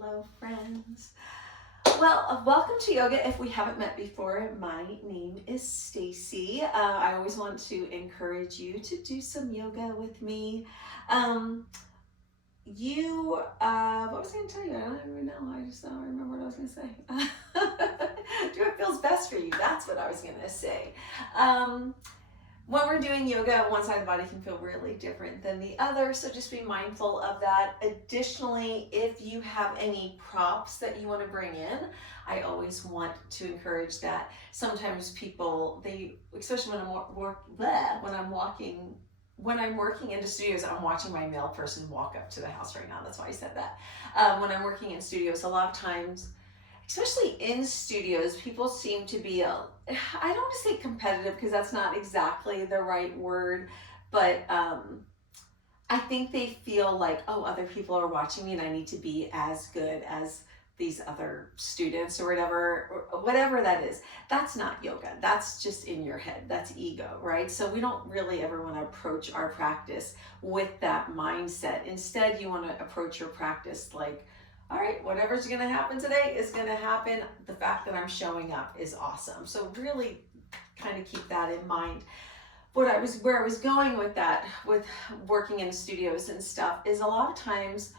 Hello, friends. Well, welcome to yoga. If we haven't met before, my name is Stacy. I always want to encourage you to do some yoga with me. Um, what was I going to tell you? I don't even know. I just don't remember what I was going to say. Do what feels best for you. That's what I was going to say. Um, when we're doing yoga, one side of the body can feel really different than the other, so just be mindful of that. Additionally, if you have any props that you want to bring in, I always want to encourage that. Sometimes people, especially when I'm working into studios, I'm watching my male person walk up to the house right now. That's why I said that. When I'm working in studios, a lot of times, especially in studios, people seem to be I don't want to say competitive because that's not exactly the right word, but I think they feel like, oh, other people are watching me and I need to be as good as these other students or whatever that is. That's not yoga. That's just in your head. That's ego, right? So we don't really ever want to approach our practice with that mindset. Instead, you want to approach your practice like, all right, whatever's going to happen today is going to happen. The fact that I'm showing up is awesome. So really kind of keep that in mind. Where I was going with that, with working in studios and stuff, is a lot of times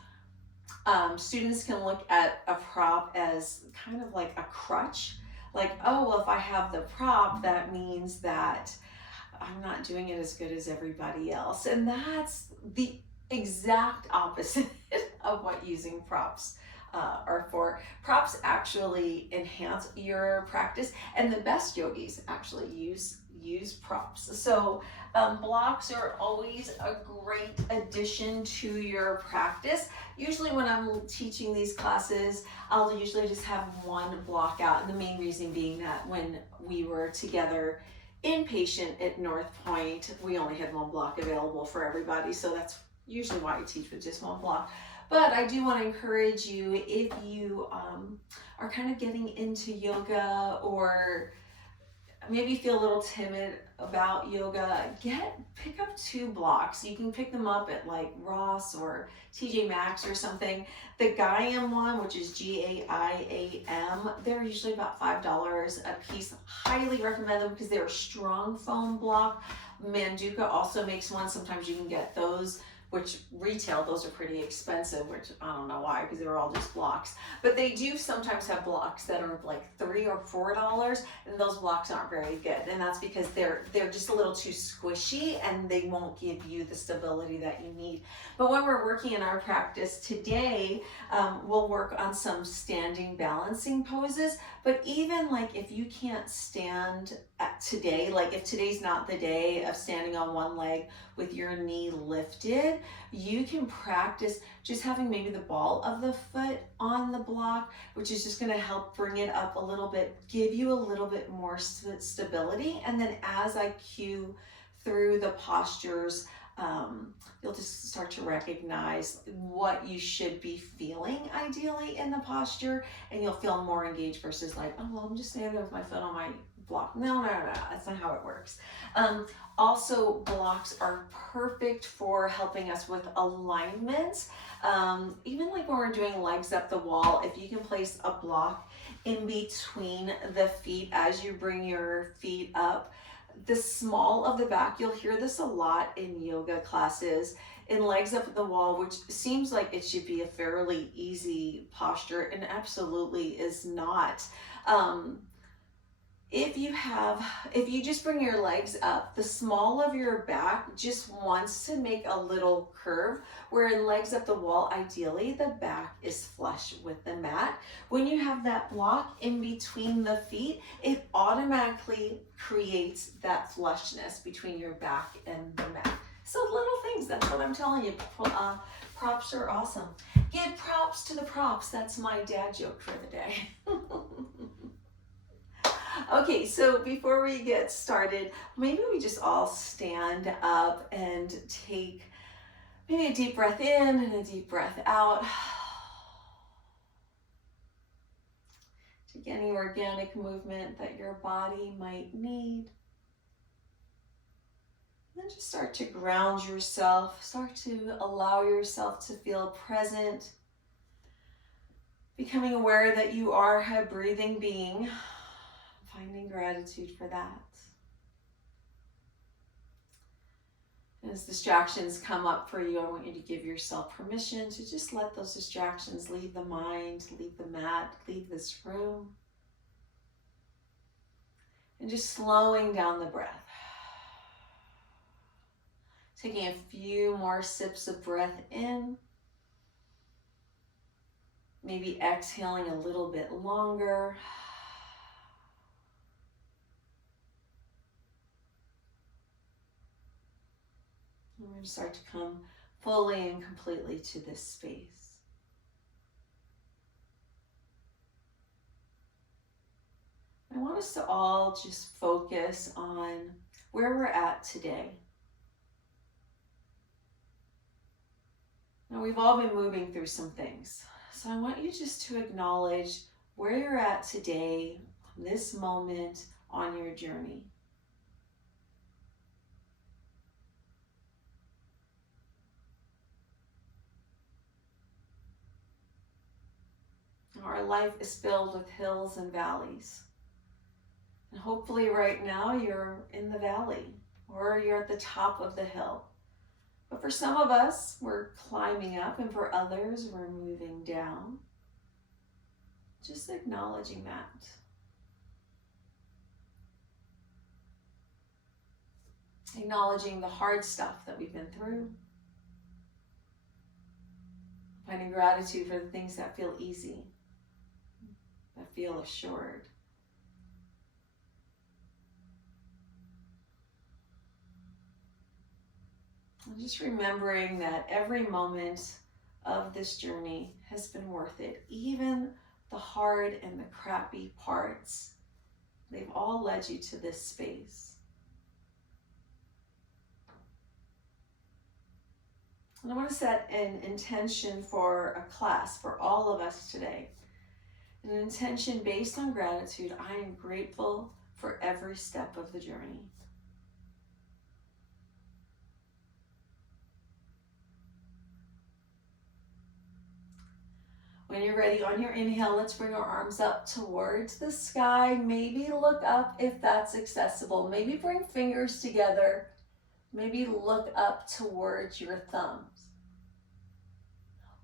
students can look at a prop as kind of like a crutch. Like, oh, well, if I have the prop, that means that I'm not doing it as good as everybody else. And that's the exact opposite of what using props are for. Props actually enhance your practice, and the best yogis actually use props. So blocks are always a great addition to your practice. Usually when I'm teaching these classes, I'll usually just have one block out, and the main reason being that when we were together inpatient at North Point, we only had one block available for everybody, so that's usually why I teach with just one block. But I do want to encourage you, if you are kind of getting into yoga or maybe feel a little timid about yoga, pick up 2 blocks. You can pick them up at like Ross or TJ Maxx or something. The Gaiam one, which is G-A-I-A-M, they're usually about $5 a piece. Highly recommend them because they're a strong foam block. Manduka also makes one. Sometimes you can get those, which retail, those are pretty expensive, which I don't know why, because they're all just blocks. But they do sometimes have blocks that are like $3 or $4, and those blocks aren't very good. And that's because they're just a little too squishy and they won't give you the stability that you need. But when we're working in our practice today, we'll work on some standing balancing poses. But even like if you can't stand today, like if today's not the day of standing on one leg with your knee lifted, you can practice just having maybe the ball of the foot on the block, which is just going to help bring it up a little bit, give you a little bit more stability. And then as I cue through the postures, you'll just start to recognize what you should be feeling ideally in the posture, and you'll feel more engaged versus like, oh, well, I'm just standing there with my foot on my block. No, that's not how it works. Also, blocks are perfect for helping us with alignment. Even like when we're doing legs up the wall, if you can place a block in between the feet as you bring your feet up, the small of the back, you'll hear this a lot in yoga classes, in legs up the wall, which seems like it should be a fairly easy posture, and absolutely is not. If you just bring your legs up, the small of your back just wants to make a little curve, where in legs up the wall, ideally the back is flush with the mat. When you have that block in between the feet, it automatically creates that flushness between your back and the mat. So little things, that's what I'm telling you. Props are awesome. Give props to the props. That's my dad joke for the day. Okay, so before we get started, maybe we just all stand up and take maybe a deep breath in and a deep breath out. Take any organic movement that your body might need. And then just start to ground yourself, start to allow yourself to feel present Becoming aware that you are a breathing being, finding gratitude for that. As distractions come up for you, I want you to give yourself permission to just let those distractions leave the mind, leave the mat, leave this room. And just slowing down the breath. Taking a few more sips of breath in. Maybe exhaling a little bit longer. And we're going to start to come fully and completely to this space. I want us to all just focus on where we're at today. Now, we've all been moving through some things. So I want you just to acknowledge where you're at today, this moment on your journey. Our life is filled with hills and valleys. And hopefully right now you're in the valley or you're at the top of the hill. But for some of us, we're climbing up, and for others, we're moving down. Just acknowledging that. Acknowledging the hard stuff that we've been through. Finding gratitude for the things that feel easy, that feel assured. And just remembering that every moment of this journey has been worth it. Even the hard and the crappy parts, they've all led you to this space. And I want to set an intention for a class for all of us today. An intention based on gratitude. I am grateful for every step of the journey. When you're ready, on your inhale, let's bring our arms up towards the sky. Maybe look up if that's accessible. Maybe bring fingers together. Maybe look up towards your thumbs.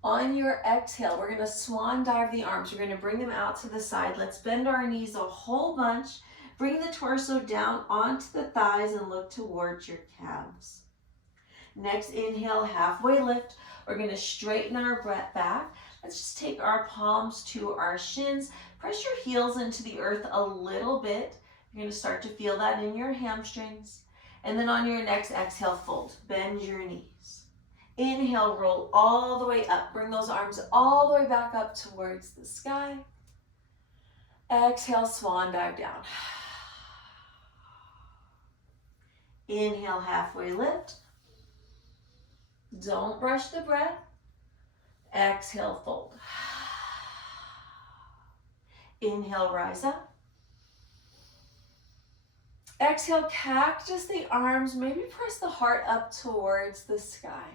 On your exhale, we're going to swan dive the arms. We're going to bring them out to the side. Let's bend our knees a whole bunch. Bring the torso down onto the thighs and look towards your calves. Next, inhale, halfway lift. We're going to straighten our breath back. Let's just take our palms to our shins. Press your heels into the earth a little bit. You're going to start to feel that in your hamstrings. And then on your next exhale, fold. Bend your knees. Inhale, roll all the way up. Bring those arms all the way back up towards the sky. Exhale, swan dive down. Inhale, halfway lift. Don't rush the breath. Exhale, fold. Inhale, rise up. Exhale, cactus the arms. Maybe press the heart up towards the sky.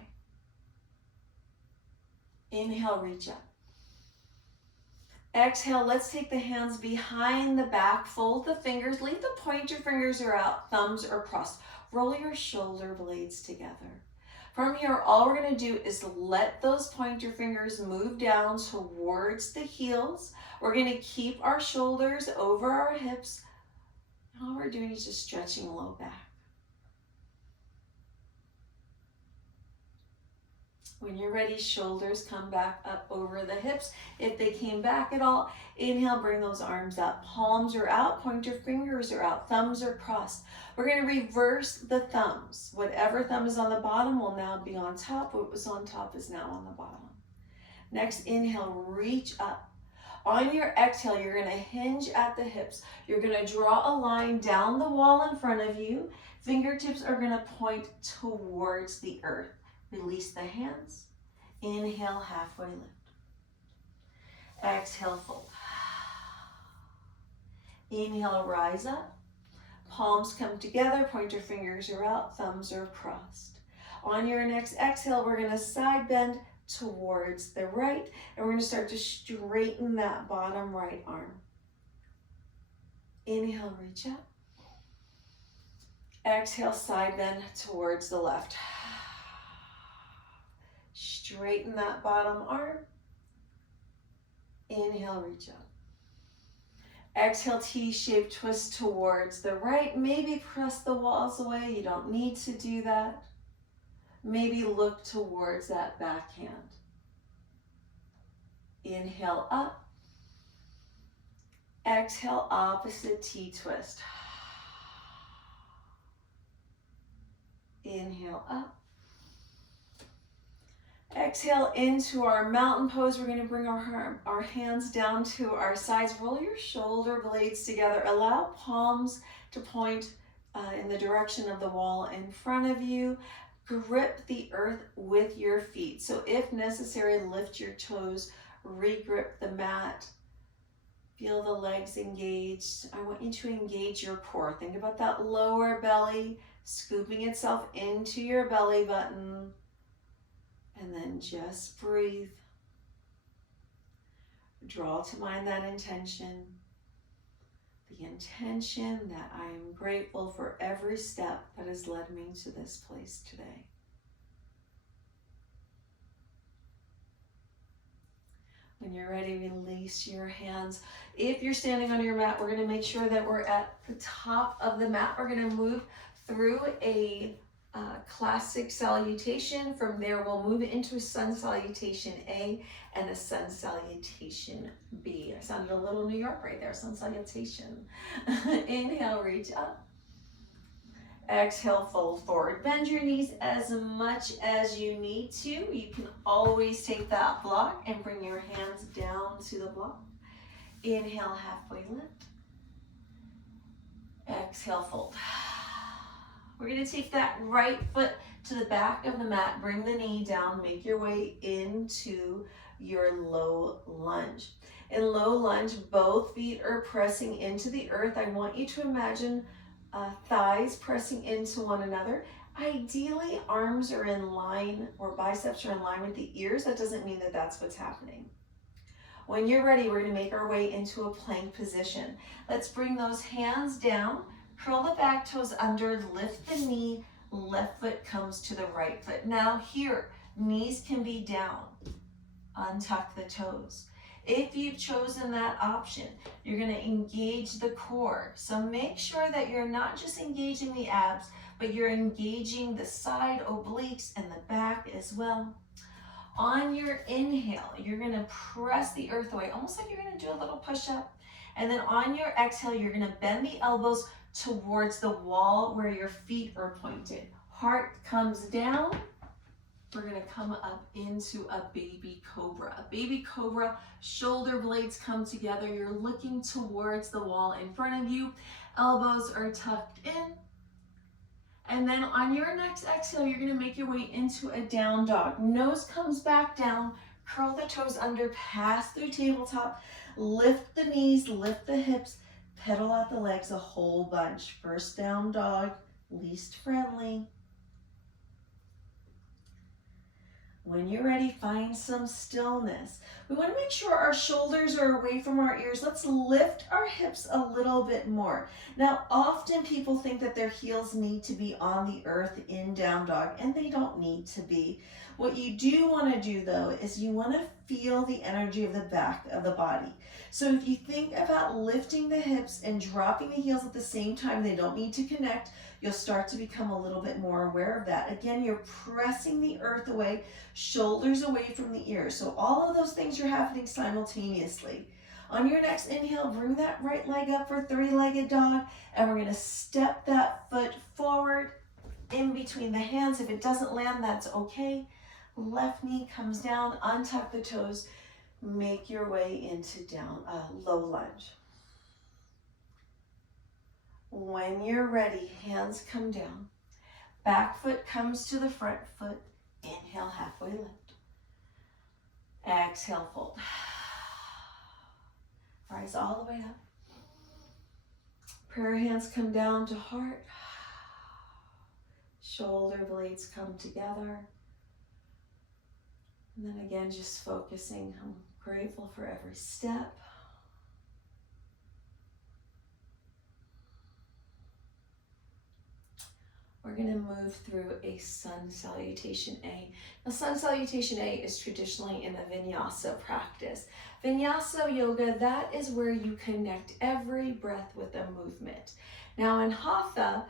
Inhale, reach up. Exhale, let's take the hands behind the back. Fold the fingers. Leave the pointer fingers are out. Thumbs are crossed. Roll your shoulder blades together. From here, all we're going to do is let those pointer fingers move down towards the heels. We're going to keep our shoulders over our hips. All we're doing is just stretching low back. When you're ready, shoulders come back up over the hips. If they came back at all, inhale, bring those arms up. Palms are out, pointer fingers are out, thumbs are crossed. We're going to reverse the thumbs. Whatever thumb is on the bottom will now be on top. What was on top is now on the bottom. Next, inhale, reach up. On your exhale, you're going to hinge at the hips. You're going to draw a line down the wall in front of you. Fingertips are going to point towards the earth. Release the hands. Inhale, halfway lift. Exhale, fold. Inhale, rise up. Palms come together, pointer fingers are out, thumbs are crossed. On your next exhale, we're going to side bend, towards the right. And we're going to start to straighten that bottom right arm. Inhale, reach up. Exhale, side bend towards the left. Straighten that bottom arm. Inhale, reach up. Exhale, T-shaped twist towards the right. Maybe press the walls away. You don't need to do that. Maybe look towards that backhand. Inhale up. Exhale, opposite T-twist. Inhale up. Exhale into our mountain pose. We're going to bring our hands down to our sides. Roll your shoulder blades together. Allow palms to point in the direction of the wall in front of you. Grip the earth with your feet. So if necessary, lift your toes, re-grip the mat. Feel the legs engaged. I want you to engage your core. Think about that lower belly scooping itself into your belly button. And then just breathe. Draw to mind that intention. The intention that I am grateful for every step that has led me to this place today. When you're ready, release your hands. If you're standing on your mat, we're going to make sure that we're at the top of the mat. We're going to move through a classic salutation. From there, we'll move into a sun salutation A and a sun salutation B. I sounded a little New York right there, sun salutation. Inhale, reach up. Exhale, fold forward. Bend your knees as much as you need to. You can always take that block and bring your hands down to the block. Inhale, halfway lift. Exhale, fold. We're going to take that right foot to the back of the mat, bring the knee down, make your way into your low lunge. In low lunge, both feet are pressing into the earth. I want you to imagine thighs pressing into one another. Ideally, arms are in line or biceps are in line with the ears. That doesn't mean that that's what's happening. When you're ready, we're going to make our way into a plank position. Let's bring those hands down. Curl the back toes under, lift the knee, left foot comes to the right foot. Now here, knees can be down, untuck the toes. If you've chosen that option, you're gonna engage the core. So make sure that you're not just engaging the abs, but you're engaging the side obliques and the back as well. On your inhale, you're gonna press the earth away, almost like you're gonna do a little push-up. And then on your exhale, you're gonna bend the elbows towards the wall where your feet are pointed. Heart comes down. We're gonna come up into a baby cobra. A baby cobra, shoulder blades come together. You're looking towards the wall in front of you. Elbows are tucked in. And then on your next exhale, you're gonna make your way into a down dog. Nose comes back down, curl the toes under, pass through tabletop, lift the knees, lift the hips, pedal out the legs a whole bunch. First down dog, least friendly. When you're ready, find some stillness. We want to make sure our shoulders are away from our ears. Let's lift our hips a little bit more. Now, often people think that their heels need to be on the earth in down dog, and they don't need to be. What you do want to do, though, is you want to feel the energy of the back of the body. So if you think about lifting the hips and dropping the heels at the same time, they don't need to connect. You'll start to become a little bit more aware of that. Again, you're pressing the earth away, shoulders away from the ears. So all of those things are happening simultaneously. On your next inhale, bring that right leg up for three-legged dog, and we're gonna step that foot forward in between the hands. If it doesn't land, that's okay. Left knee comes down, untuck the toes, make your way into down low lunge. When you're ready, hands come down. Back foot comes to the front foot. Inhale, halfway lift. Exhale, fold. Rise all the way up. Prayer hands come down to heart. Shoulder blades come together. And then again, just focusing. I'm grateful for every step. We're going to move through a Sun Salutation A. Now, Sun Salutation A is traditionally in a Vinyasa practice. Vinyasa yoga, that is where you connect every breath with a movement. Now, in Hatha,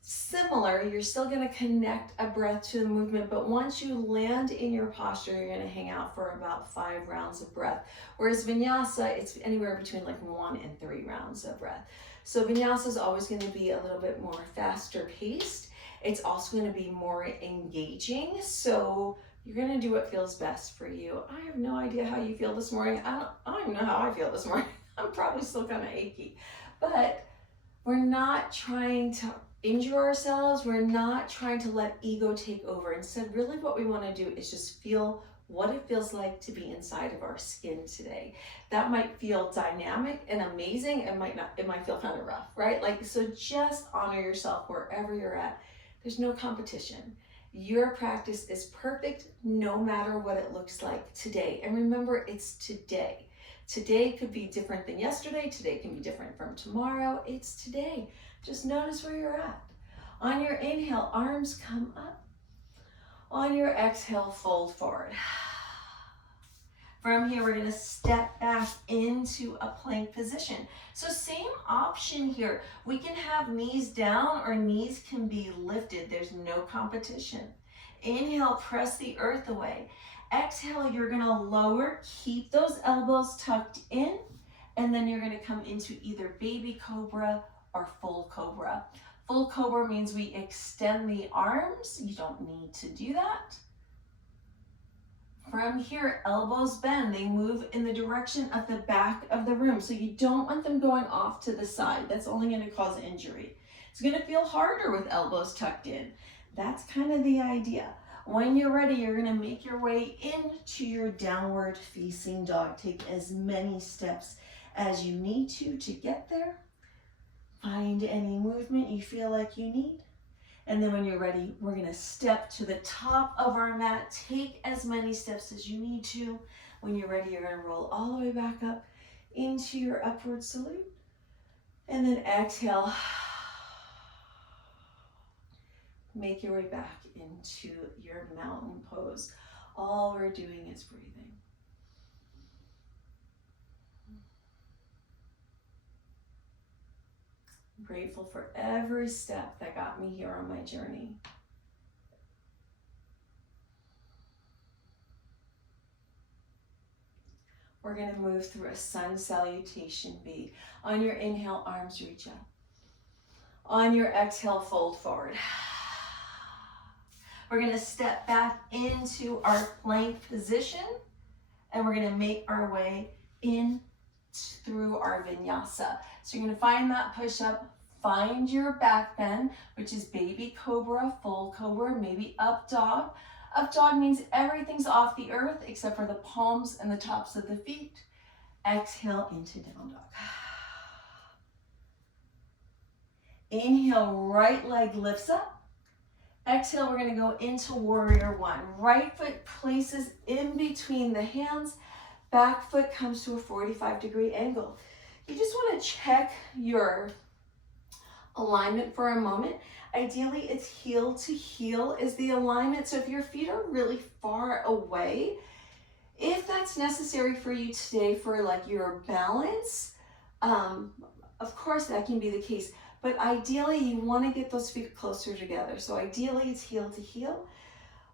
similar, you're still going to connect a breath to the movement, but once you land in your posture, you're going to hang out for about 5 rounds of breath. Whereas Vinyasa, it's anywhere between like 1 and 3 rounds of breath. So Vinyasa is always going to be a little bit more faster paced. It's also going to be more engaging. So you're going to do what feels best for you. I have no idea how you feel this morning. I don't even know how I feel this morning. I'm probably still kind of achy, but we're not trying to injure ourselves. We're not trying to let ego take over. Instead, really what we want to do is just feel what it feels like to be inside of our skin today. That might feel dynamic and amazing. It might feel kind of rough, right? Like, so just honor yourself wherever you're at. There's no competition. Your practice is perfect no matter what it looks like today. And remember, it's today. Today could be different than yesterday. Today can be different from tomorrow. It's today. Just notice where you're at. On your inhale, arms come up. On your exhale, fold forward. From here, we're going to step back into a plank position. So same option here. We can have knees down or knees can be lifted. There's no competition. Inhale, press the earth away. Exhale, you're going to lower, keep those elbows tucked in, and then you're going to come into either baby cobra or full cobra. Full cobra means we extend the arms. You don't need to do that. From here, elbows bend. They move in the direction of the back of the room. So you don't want them going off to the side. That's only going to cause injury. It's going to feel harder with elbows tucked in. That's kind of the idea. When you're ready, you're going to make your way into your downward facing dog. Take as many steps as you need to get there. Find any movement you feel like you need. And then when you're ready, we're going to step to the top of our mat. Take as many steps as you need to. When you're ready, you're going to roll all the way back up into your upward salute. And then exhale. Make your way back into your mountain pose. All we're doing is breathing. I'm grateful for every step that got me here on my journey. We're going to move through a Sun Salutation B. On your inhale, arms reach up. On your exhale, fold forward. We're going to step back into our plank position, and we're going to make our way in through our vinyasa. So you're going to find that push-up, find your back bend, which is baby cobra, full cobra, maybe up dog. Up dog means everything's off the earth except for the palms and the tops of the feet. Exhale into down dog. Inhale, right leg lifts up. Exhale, we're going to go into warrior one. Right foot places in between the hands. Back foot comes to a 45-degree angle. You just want to check your alignment for a moment. Ideally, it's heel to heel is the alignment. So if your feet are really far away, if that's necessary for you today for like your balance, of course that can be the case. But ideally, you want to get those feet closer together. So ideally, it's heel to heel.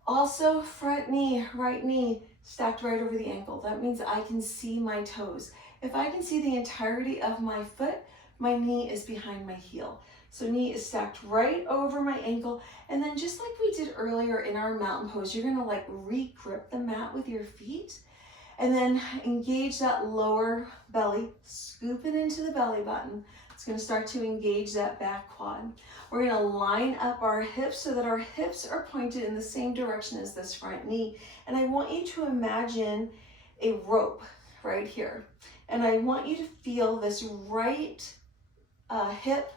Also, front knee, right knee stacked right over the ankle. That means I can see my toes. If I can see the entirety of my foot, my knee is behind my heel. So knee is stacked right over my ankle. And then just like we did earlier in our mountain pose, you're gonna like re-grip the mat with your feet and then engage that lower belly, scoop it into the belly button. It's gonna start to engage that back quad. We're gonna line up our hips so that our hips are pointed in the same direction as this front knee. And I want you to imagine a rope right here. And I want you to feel this right hip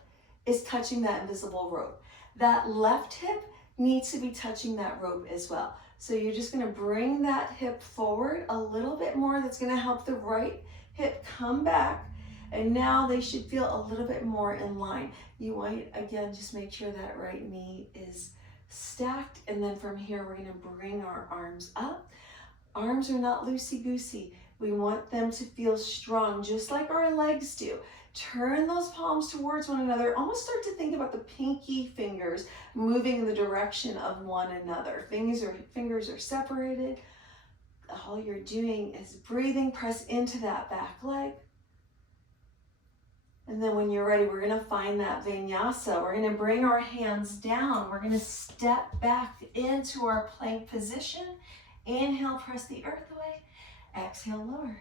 is touching that invisible rope. That left hip needs to be touching that rope as well. So you're just gonna bring that hip forward a little bit more. That's gonna help the right hip come back. And now they should feel a little bit more in line. You want, again, just make sure that right knee is stacked. And then from here, we're gonna bring our arms up. Arms are not loosey-goosey. We want them to feel strong, just like our legs do. Turn those palms towards one another. Almost start to think about the pinky fingers moving in the direction of one another. Fingers are separated. All you're doing is breathing. Press into that back leg. And then when you're ready, we're gonna find that vinyasa. We're gonna bring our hands down. We're gonna step back into our plank position. Inhale, press the earth away. Exhale, lower.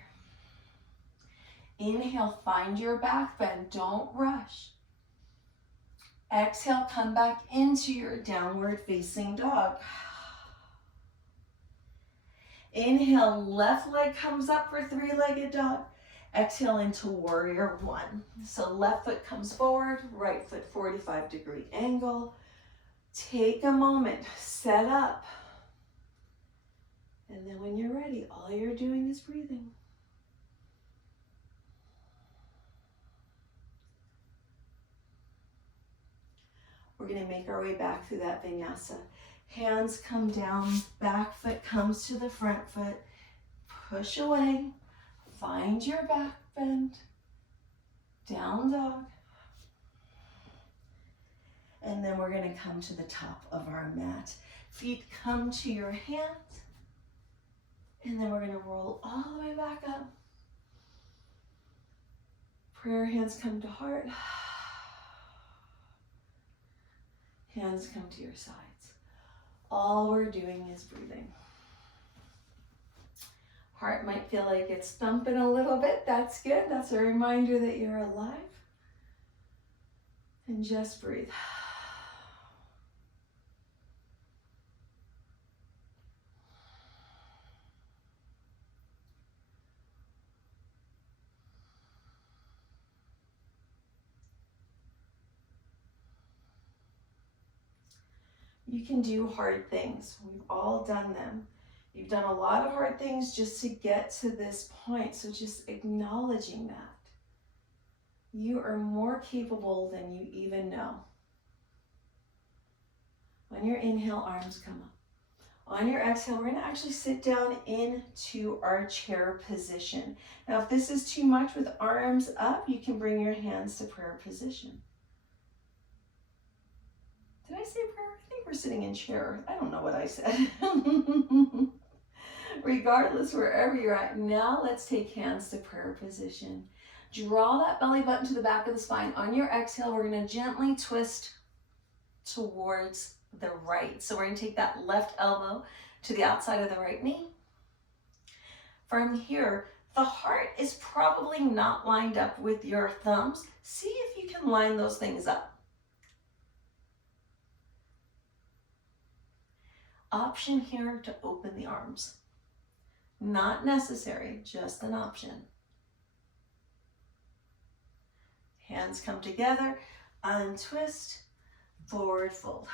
Inhale, find your back bend. Don't rush. Exhale, come back into your downward facing dog. Inhale, left leg comes up for three-legged dog. Exhale into warrior one. So left foot comes forward, right foot 45-degree angle. Take a moment, set up. And then when you're ready, all you're doing is breathing. We're gonna make our way back through that vinyasa. Hands come down, back foot comes to the front foot. Push away, find your back bend, down dog. And then we're gonna come to the top of our mat. Feet come to your hands. And then we're gonna roll all the way back up. Prayer hands come to heart. Hands come to your sides. All we're doing is breathing. Heart might feel like it's thumping a little bit. That's good. That's a reminder that you're alive. And just breathe. You can do hard things. We've all done them. You've done a lot of hard things just to get to this point. So just acknowledging that. You are more capable than you even know. On your inhale, arms come up. On your exhale, we're gonna actually sit down into our chair position. Now, if this is too much with arms up, you can bring your hands to prayer position. Did I say prayer? I think we're sitting in chair. I don't know what I said. Regardless, wherever you're at, now let's take hands to prayer position. Draw that belly button to the back of the spine. On your exhale, we're gonna gently twist towards the right. So we're gonna take that left elbow to the outside of the right knee. From here, the heart is probably not lined up with your thumbs. See if you can line those things up. Option here to open the arms. Not necessary, just an option. Hands come together, untwist, forward fold.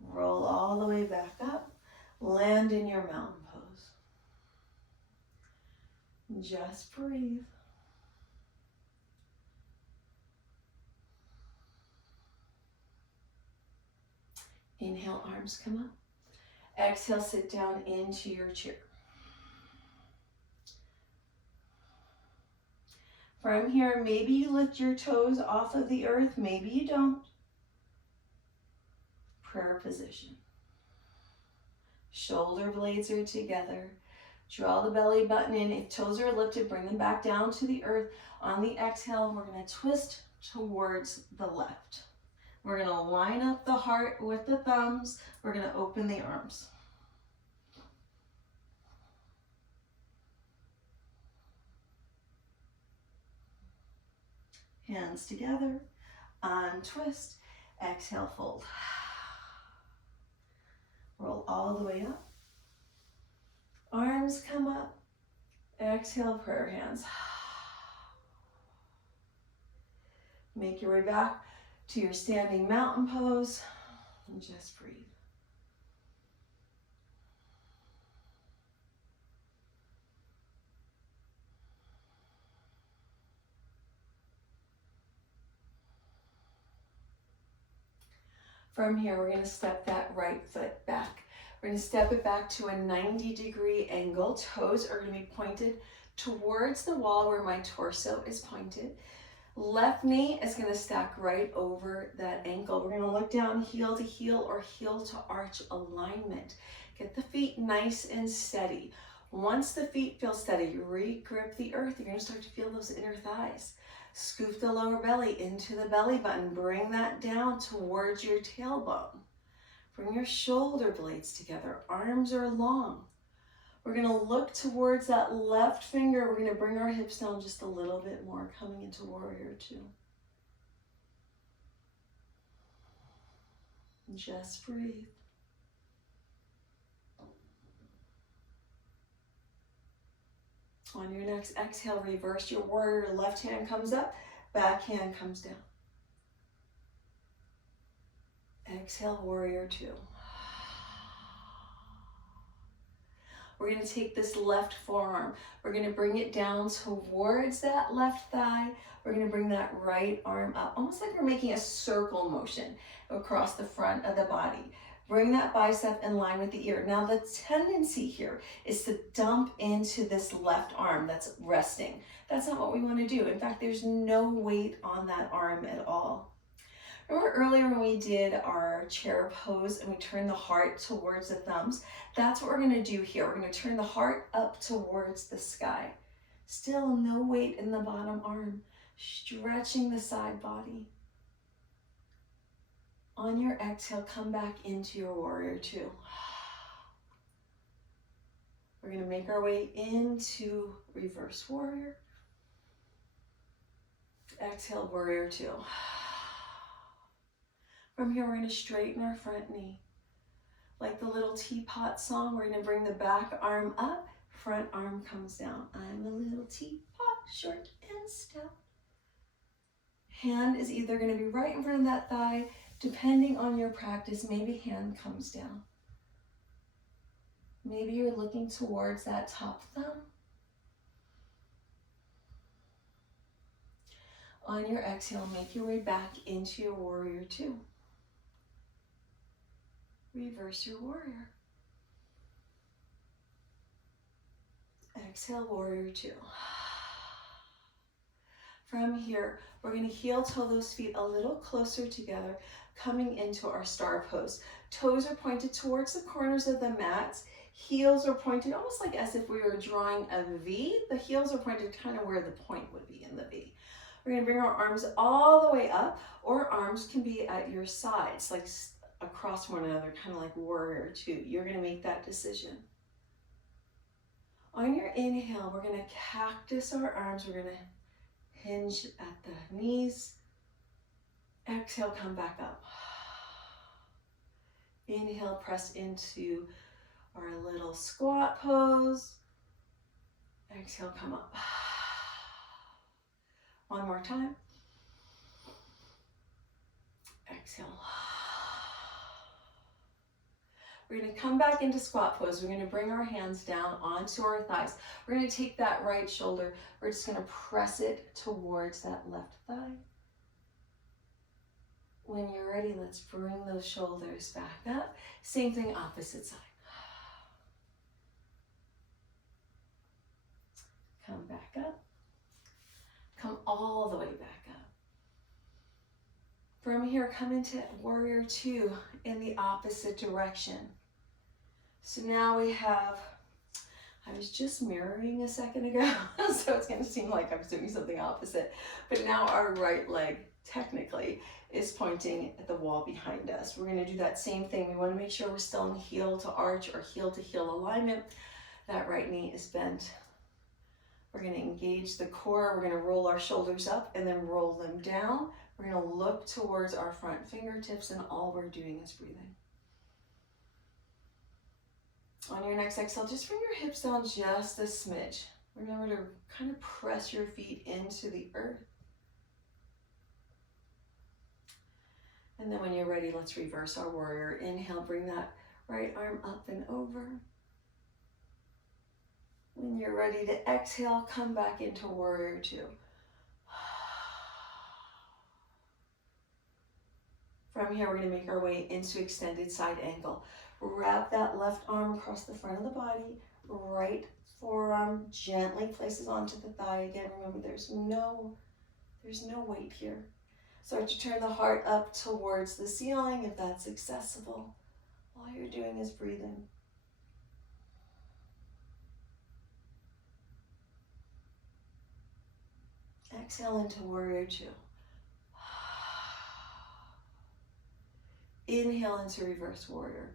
Roll all the way back up, land in your mountain pose. Just breathe. Inhale, arms come up. Exhale, sit down into your chair. From here, maybe you lift your toes off of the earth, maybe you don't. Prayer position. Shoulder blades are together. Draw the belly button in. If toes are lifted, bring them back down to the earth. On the exhale, we're going to twist towards the left. We're going to line up the heart with the thumbs. We're going to open the arms. Hands together, untwist, exhale, fold. Roll all the way up. Arms come up, exhale, prayer hands. Make your way back to your standing mountain pose and just breathe. From here, we're gonna step that right foot back. We're gonna step it back to a 90-degree angle. Toes are gonna be pointed towards the wall where my torso is pointed. Left knee is gonna stack right over that ankle. We're gonna look down heel to heel or heel to arch alignment. Get the feet nice and steady. Once the feet feel steady, re-grip the earth. You're gonna start to feel those inner thighs. Scoop the lower belly into the belly button. Bring that down towards your tailbone. Bring your shoulder blades together. Arms are long. We're gonna look towards that left finger. We're gonna bring our hips down just a little bit more, coming into warrior two. Just breathe. On your next exhale, reverse your warrior. Left hand comes up, back hand comes down. Exhale, warrior two. We're going to take this left forearm. We're going to bring it down towards that left thigh. We're going to bring that right arm up, almost like we're making a circle motion across the front of the body. Bring that bicep in line with the ear. Now the tendency here is to dump into this left arm that's resting. That's not what we want to do. In fact, there's no weight on that arm at all. Remember earlier when we did our chair pose and we turned the heart towards the thumbs? That's what we're going to do here. We're going to turn the heart up towards the sky. Still no weight in the bottom arm. Stretching the side body. On your exhale, come back into your warrior two. We're going to make our way into reverse warrior. Exhale, warrior two. From here, we're going to straighten our front knee. Like the little teapot song, we're going to bring the back arm up, front arm comes down. I'm a little teapot, short and stout. Hand is either going to be right in front of that thigh, depending on your practice, maybe hand comes down. Maybe you're looking towards that top thumb. On your exhale, make your way back into your warrior two. Reverse your warrior. Exhale, warrior two. From here, we're going to heel toe those feet a little closer together, coming into our star pose. Toes are pointed towards the corners of the mats. Heels are pointed almost like as if we were drawing a V. The heels are pointed kind of where the point would be in the V. We're going to bring our arms all the way up, or arms can be at your sides, like across one another, kind of like warrior two. You're going to make that decision. On your inhale, we're going to cactus our arms. We're going to hinge at the knees. Exhale, come back up. Inhale, press into our little squat pose. Exhale, come up. One more time. Exhale. We're going to come back into squat pose. We're going to bring our hands down onto our thighs. We're going to take that right shoulder. We're just going to press it towards that left thigh. When you're ready, let's bring those shoulders back up. Same thing, opposite side. Come back up. Come all the way back up. From here, come into warrior two in the opposite direction. So now we have, I was just mirroring a second ago, so it's going to seem like I was doing something opposite. But now our right leg, technically, is pointing at the wall behind us. We're going to do that same thing. We want to make sure we're still in heel to arch or heel to heel alignment. That right knee is bent. We're going to engage the core. We're going to roll our shoulders up and then roll them down. We're going to look towards our front fingertips, and all we're doing is breathing. On your next exhale, just bring your hips down just a smidge. Remember to kind of press your feet into the earth. And then when you're ready, let's reverse our warrior. Inhale, bring that right arm up and over. When you're ready to exhale, come back into warrior two. From here, we're gonna make our way into extended side angle. Wrap that left arm across the front of the body, right forearm gently places onto the thigh. Again, remember there's no weight here. Start to turn the heart up towards the ceiling if that's accessible. All you're doing is breathing. Exhale into warrior two. Inhale into reverse warrior.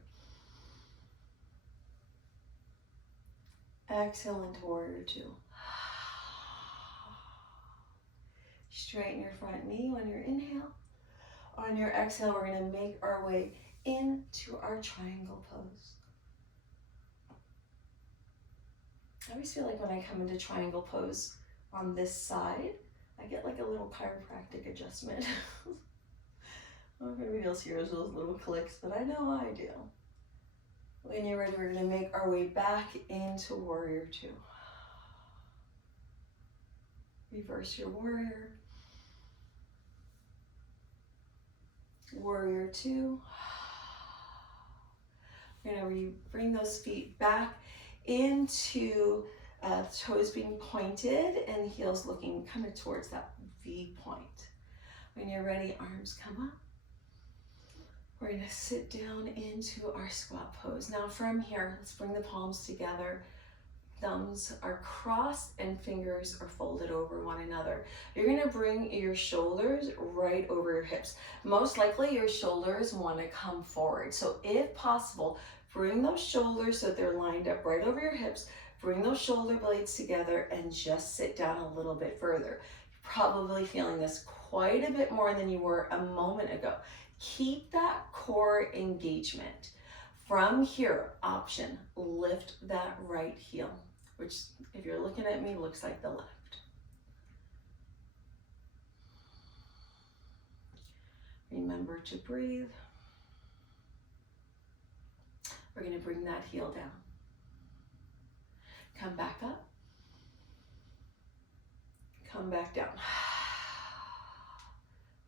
Exhale into warrior two. Straighten your front knee on your inhale. On your exhale, we're going to make our way into our triangle pose. I always feel like when I come into triangle pose on this side, I get like a little chiropractic adjustment. I don't know if anybody else hears those little clicks, but I know I do. When you're ready, we're going to make our way back into warrior two. Reverse your warrior. Warrior two. We're going to bring those feet back into toes being pointed and heels looking kind of towards that V point. When you're ready, arms come up. We're going to sit down into our squat pose. Now from here, let's bring the palms together. Thumbs are crossed and fingers are folded over one another. You're going to bring your shoulders right over your hips. Most likely your shoulders want to come forward. So if possible, bring those shoulders so that they're lined up right over your hips. Bring those shoulder blades together and just sit down a little bit further. You're probably feeling this quite a bit more than you were a moment ago. Keep that core engagement. From here, option, lift that right heel, which if you're looking at me, looks like the left. Remember to breathe. We're going to bring that heel down. Come back up. Come back down.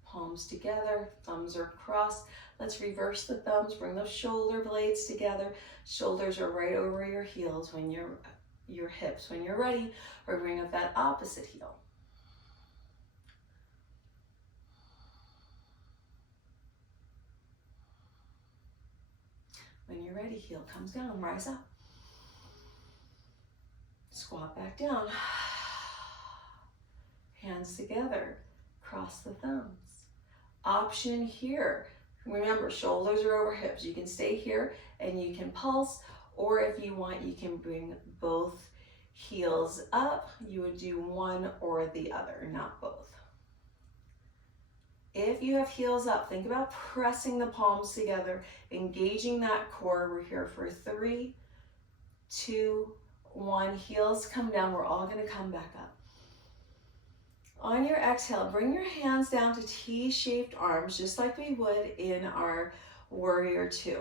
Palms together, thumbs are crossed. Let's reverse the thumbs, bring those shoulder blades together. Shoulders are right over your heels when your hips. When you're ready, we're bring up that opposite heel. When you're ready, heel comes down, rise up. Squat back down. Hands together, cross the thumbs. Option here, remember shoulders are over hips. You can stay here and you can pulse, or if you want, you can bring both heels up. You would do one or the other, not both. If you have heels up, think about pressing the palms together, engaging that core. We're here for 3, 2, 1. Heels come down. We're all going to come back up. On your exhale, bring your hands down to T-shaped arms, just like we would in our warrior two.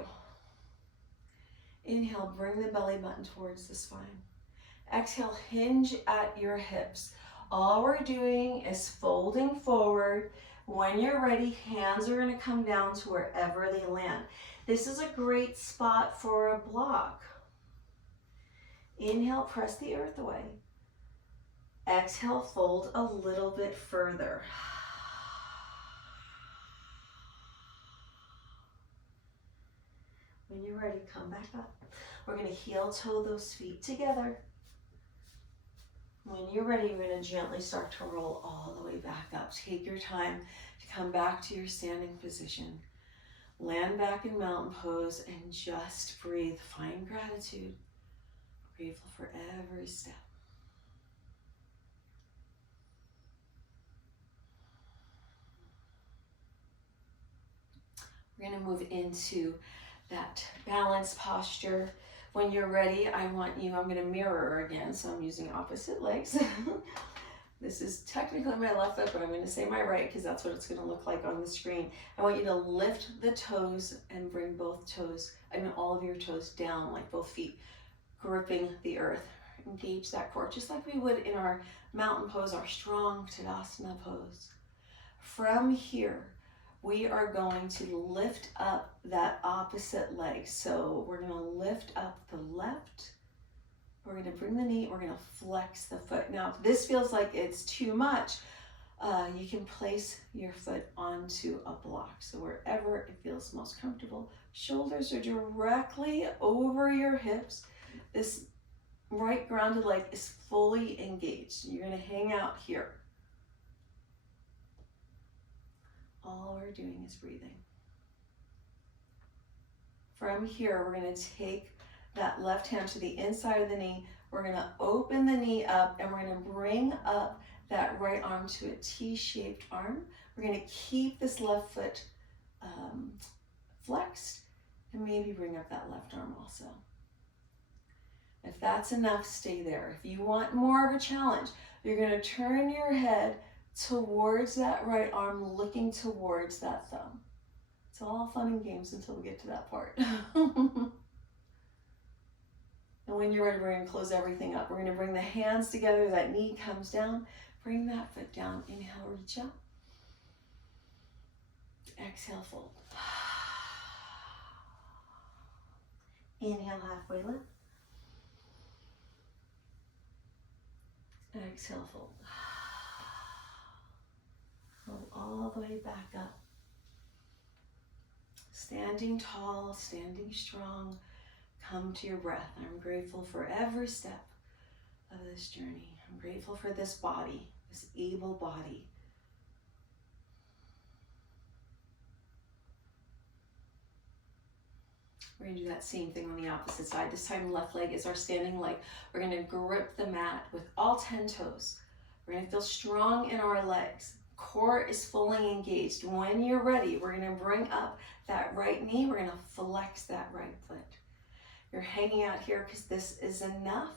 Inhale, bring the belly button towards the spine. Exhale, hinge at your hips. All we're doing is folding forward. When you're ready, hands are going to come down to wherever they land. This is a great spot for a block. Inhale, press the earth away. Exhale, fold a little bit further. When you're ready, come back up. We're going to heel toe those feet together. When you're ready, we're going to gently start to roll all the way back up. Take your time to come back to your standing position. Land back in mountain pose and just breathe. Find gratitude. Grateful for every step. We're going to move into that balance posture. When you're ready, I'm going to mirror again, so I'm using opposite legs. This is technically my left foot, but I'm going to say my right because that's what it's going to look like on the screen. I want you to lift the toes and bring all of your toes down, like both feet, gripping the earth. Engage that core, just like we would in our mountain pose, our strong Tadasana pose. From here, we are going to lift up that opposite leg. So we're going to lift up the left. We're going to bring the knee. We're going to flex the foot. Now, if this feels like it's too much, you can place your foot onto a block. So wherever it feels most comfortable, shoulders are directly over your hips. This right grounded leg is fully engaged. You're going to hang out here. All we're doing is breathing. From here, we're going to take that left hand to the inside of the knee. We're going to open the knee up and we're going to bring up that right arm to a T-shaped arm. We're going to keep this left foot flexed and maybe bring up that left arm also. If that's enough, stay there. If you want more of a challenge, you're going to turn your head towards that right arm, looking towards that thumb. It's all fun and games until we get to that part. And when you're ready, we're going to close everything up. We're going to bring the hands together, that knee comes down, bring that foot down, inhale, reach up. Exhale, fold. Inhale, halfway lift. Exhale, fold. Roll all the way back up. Standing tall, standing strong. Come to your breath. I'm grateful for every step of this journey. I'm grateful for this body, this able body. We're going to do that same thing on the opposite side. This time, left leg is our standing leg. We're going to grip the mat with all 10 toes. We're going to feel strong in our legs. Core is fully engaged. When you're ready, we're going to bring up that right knee. We're going to flex that right foot. You're hanging out here because this is enough.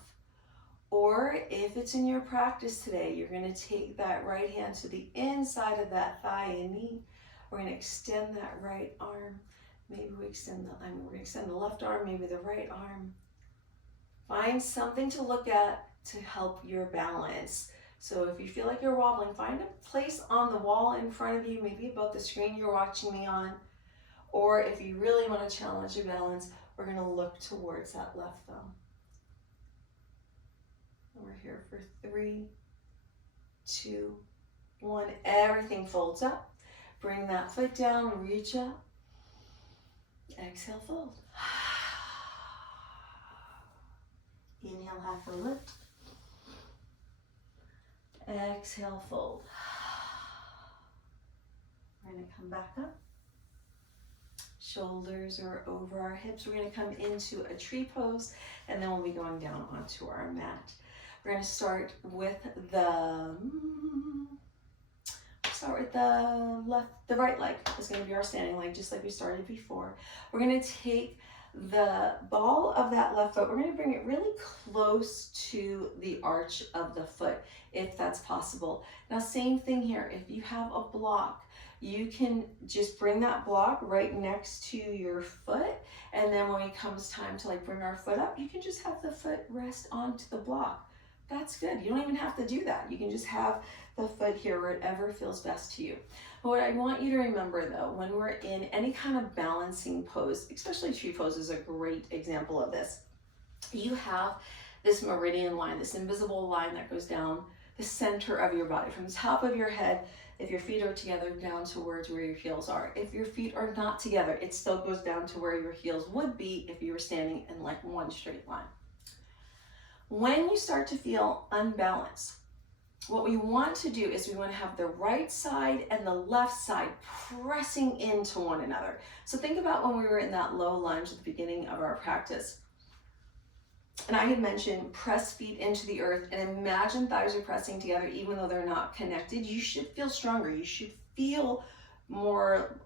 Or if it's in your practice today, you're going to take that right hand to the inside of that thigh and knee. We're going to extend that right arm. Maybe we extend we're going to extend the left arm, maybe the right arm. Find something to look at to help your balance. So if you feel like you're wobbling, find a place on the wall in front of you, maybe above the screen you're watching me on. Or if you really want to challenge your balance, we're going to look towards that left thumb. And we're here for 3, 2, 1. Everything folds up. Bring that foot down, reach up. Exhale, fold. Inhale, halfway lift. Exhale, fold. We're going to come back up. Shoulders are over our hips. We're going to come into a tree pose, and then we'll be going down onto our mat. We're going to start with the right leg is going to be our standing leg, just like we started before. We're going to take the ball of that left foot, we're going to bring it really close to the arch of the foot, if that's possible. Now, same thing here. If you have a block, you can just bring that block right next to your foot, and then when it comes time to bring our foot up, you can just have the foot rest onto the block. That's good. You don't even have to do that. You can just have the foot here wherever feels best to you. But what I want you to remember though, when we're in any kind of balancing pose, especially tree pose is a great example of this. You have this meridian line, this invisible line that goes down the center of your body, from the top of your head, if your feet are together, down towards where your heels are. If your feet are not together, it still goes down to where your heels would be if you were standing in one straight line. When you start to feel unbalanced, what we want to do is we want to have the right side and the left side pressing into one another. So think about when we were in that low lunge at the beginning of our practice. And I had mentioned press feet into the earth and imagine thighs are pressing together even though they're not connected. You should feel stronger. You should feel more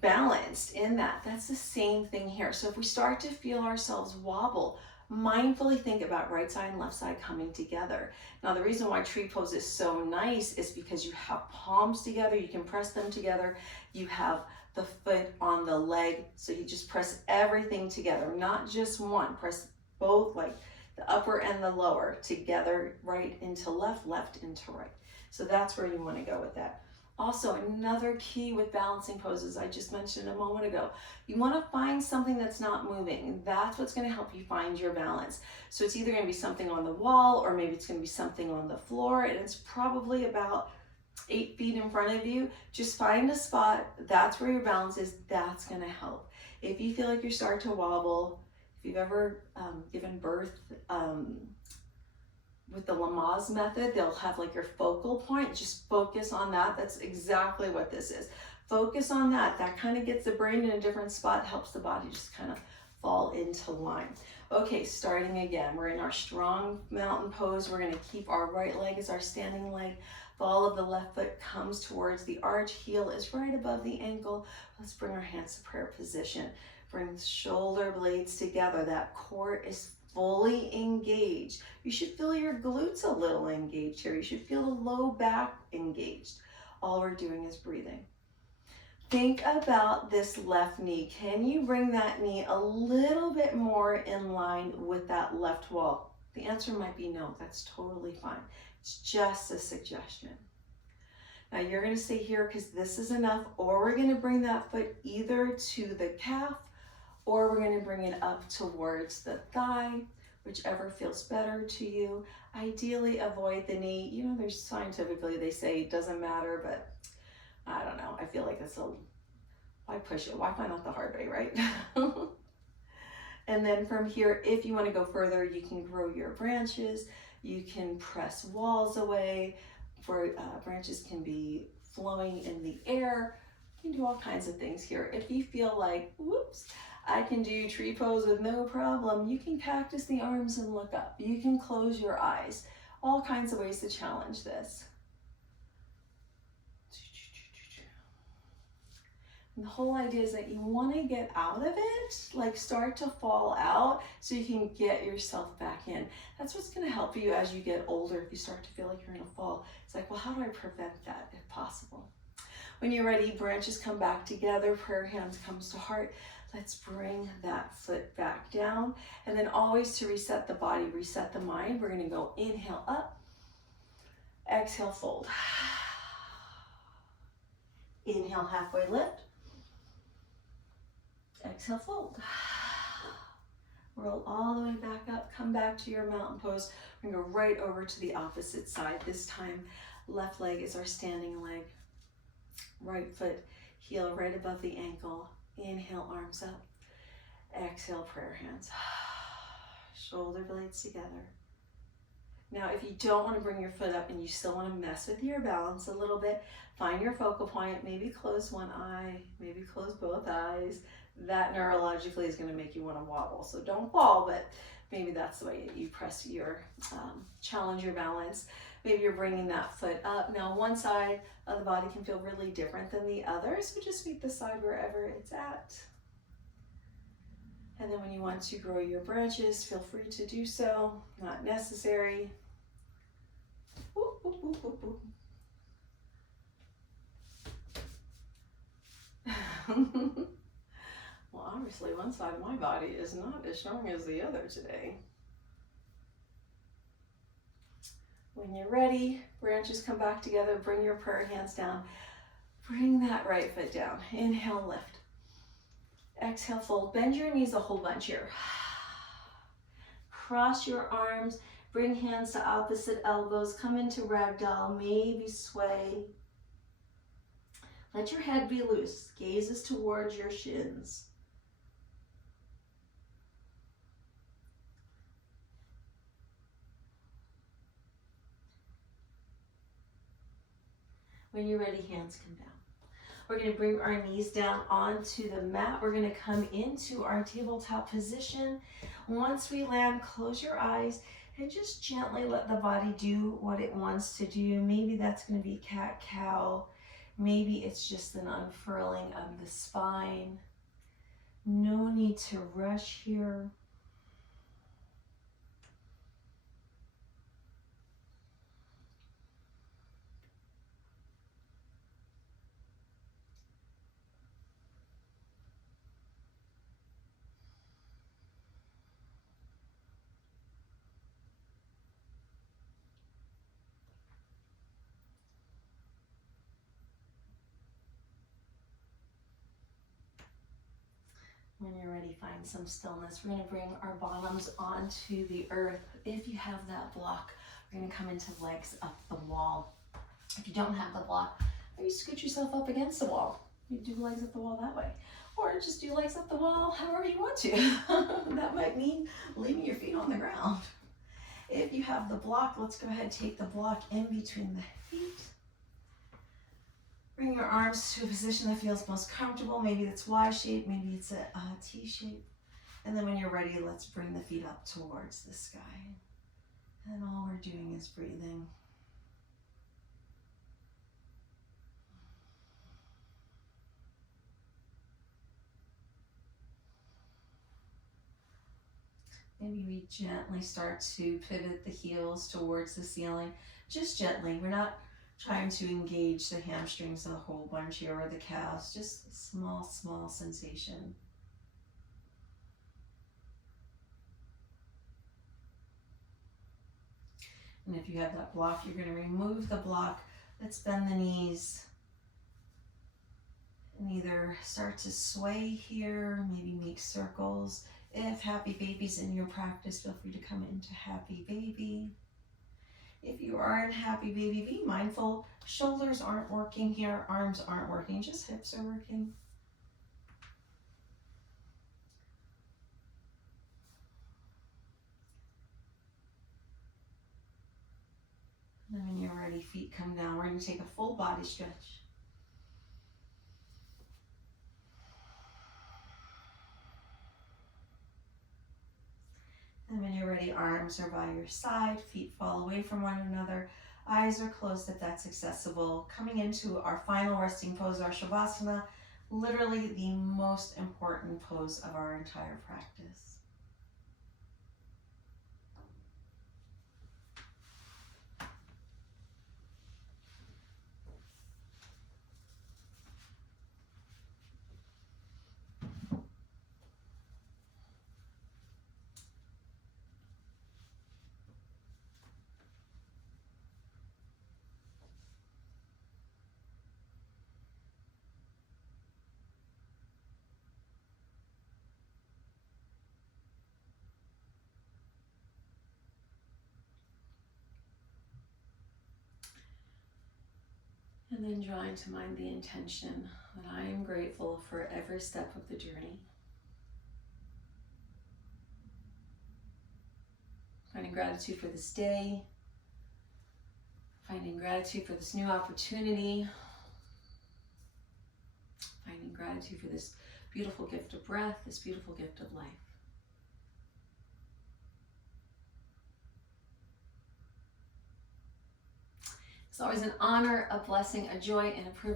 balanced in that. That's the same thing here. So if we start to feel ourselves wobble, mindfully think about right side and left side coming together. Now, the reason why tree pose is so nice is because you have palms together, you can press them together, you have the foot on the leg, so you just press everything together, not just one. Press both, the upper and the lower together, right into left, left into right. So that's where you want to go with that. Also, another key with balancing poses I just mentioned a moment ago, you want to find something that's not moving. That's what's going to help you find your balance. So it's either going to be something on the wall, or maybe it's going to be something on the floor, and it's probably about 8 feet in front of you. Just find a spot, that's where your balance is, that's going to help. If you feel like you're starting to wobble, if you've ever given birth, with the Lamaze method, they'll have like your focal point. Just focus on that. That's exactly what this is. Focus on that. That kind of gets the brain in a different spot, helps the body just kind of fall into line. Okay, starting again. We're in our strong mountain pose. We're going to keep our right leg as our standing leg. Ball of the left foot comes towards the arch. Heel is right above the ankle. Let's bring our hands to prayer position. Bring shoulder blades together. That core is fully engaged. You should feel your glutes a little engaged here. You should feel the low back engaged. All we're doing is breathing. Think about this left knee. Can you bring that knee a little bit more in line with that left wall? The answer might be no. That's totally fine. It's just a suggestion. Now you're going to stay here because this is enough, or we're going to bring that foot either to the calf, or we're going to bring it up towards the thigh, whichever feels better to you. Ideally, avoid the knee. You know, there's scientifically, they say it doesn't matter, but I don't know. I feel like it's why push it? Why find out the hard way, right? And then from here, if you want to go further, you can grow your branches. You can press walls away. Branches can be flowing in the air. You can do all kinds of things here. If you feel like, whoops, I can do tree pose with no problem, you can cactus the arms and look up. You can close your eyes. All kinds of ways to challenge this. And the whole idea is that you want to get out of it, like start to fall out so you can get yourself back in. That's what's going to help you as you get older. If you start to feel like you're going to fall, it's like, well, how do I prevent that if possible? When you're ready, branches come back together, prayer hands comes to heart. Let's bring that foot back down. And then always to reset the body, reset the mind, we're going to go inhale up, exhale, fold. Inhale, halfway lift. Exhale, fold. Roll all the way back up, come back to your mountain pose. We're gonna go right over to the opposite side. This time, left leg is our standing leg. Right foot, heel right above the ankle. Inhale, arms up. Exhale, prayer hands. Shoulder blades together. Now, if you don't want to bring your foot up and you still want to mess with your balance a little bit, find your focal point, maybe close one eye, maybe close both eyes. That neurologically is going to make you want to wobble. So don't fall, but maybe that's the way you press your, challenge your balance. Maybe you're bringing that foot up. Now, one side of the body can feel really different than the other, so just meet the side wherever it's at. And then when you want to grow your branches, feel free to do so, not necessary. Ooh, ooh, ooh, ooh. Well, obviously one side of my body is not as strong as the other today. When you're ready, branches come back together, bring your prayer hands down. Bring that right foot down. Inhale, lift. Exhale, fold. Bend your knees a whole bunch here. Cross your arms, bring hands to opposite elbows, come into ragdoll, maybe sway. Let your head be loose, gazes towards your shins. When you're ready, hands come down. We're going to bring our knees down onto the mat. We're going to come into our tabletop position. Once we land, close your eyes and just gently let the body do what it wants to do. Maybe that's going to be cat-cow. Maybe it's just an unfurling of the spine. No need to rush here. When you're ready, find some stillness. We're going to bring our bottoms onto the earth. If you have that block, we're going to come into legs up the wall. If you don't have the block, maybe scoot yourself up against the wall. You do legs up the wall that way. Or just do legs up the wall however you want to. That might mean leaving your feet on the ground. If you have the block, let's go ahead and take the block in between the feet. Bring your arms to a position that feels most comfortable. Maybe it's Y shape, maybe it's a T shape. And then when you're ready, let's bring the feet up towards the sky. And all we're doing is breathing. Maybe we gently start to pivot the heels towards the ceiling, just gently. We're not trying to engage the hamstrings a whole bunch here or the calves, just a small, small sensation. And if you have that block, you're going to remove the block. Let's bend the knees and either start to sway here, maybe make circles. If happy baby's in your practice, feel free to come into happy baby. If you are in happy baby, be mindful. Shoulders aren't working here, arms aren't working, just hips are working. And then when you're ready, feet come down. We're going to take a full body stretch. And when you're ready, arms are by your side, feet fall away from one another, eyes are closed if that's accessible. Coming into our final resting pose, our Shavasana, literally the most important pose of our entire practice. And then drawing to mind the intention that I am grateful for every step of the journey. Finding gratitude for this day. Finding gratitude for this new opportunity. Finding gratitude for this beautiful gift of breath, this beautiful gift of life. It's always an honor, a blessing, a joy, and a privilege